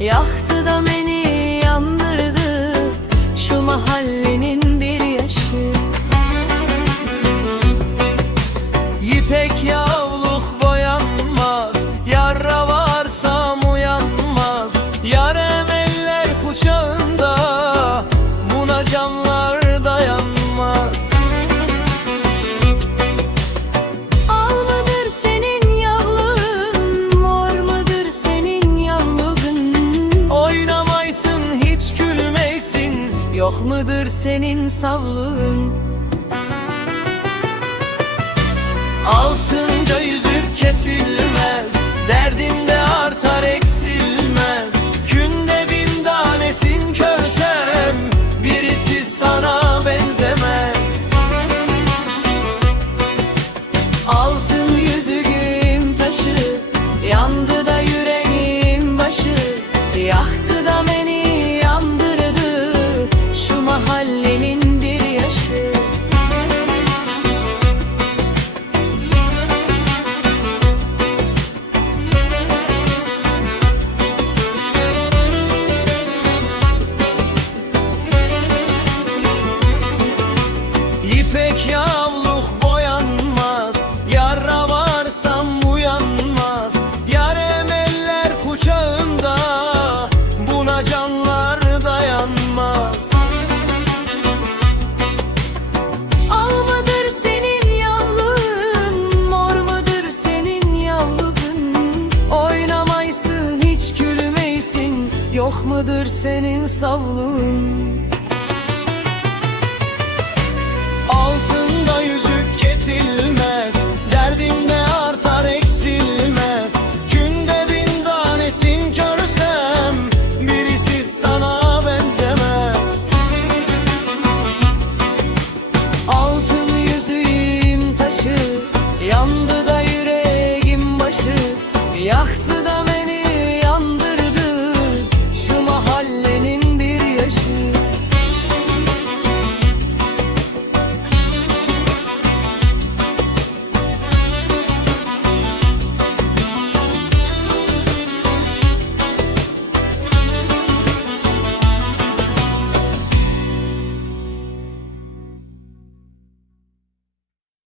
Yaktı da beni yandırdı şu mahallenin bir yaşı. İpek yavluk boyanmaz, yarra varsam uyanmaz. Yar emeller kucağında, buna canlar dayanmaz. Al mıdır senin yavlığın, mor mudur senin yavlığın? Oynamaysın hiç gülmeysin, Yok mudur senin savlığın? altınca yüzük kesilmez, derdinde artar eksilmez. Günde 1000 tanesin körsem, birisi sana benzemez. Altın yüzüğüm taşı, yandı da yüreğim başı. Yaktı da beni yandırdı şu mahallenin bir yaşı. İpek yavluk boyanmaz, yarra varsam uyanmaz. Yar emeller kucağında, buna canlar dayanmaz. Al mıdır senin yavlığın, mor mudur senin yavlığın? Oynamaysın hiç gülmeysin, yok mudur senin savlığın? Altında yüzük kesilmez, derdinde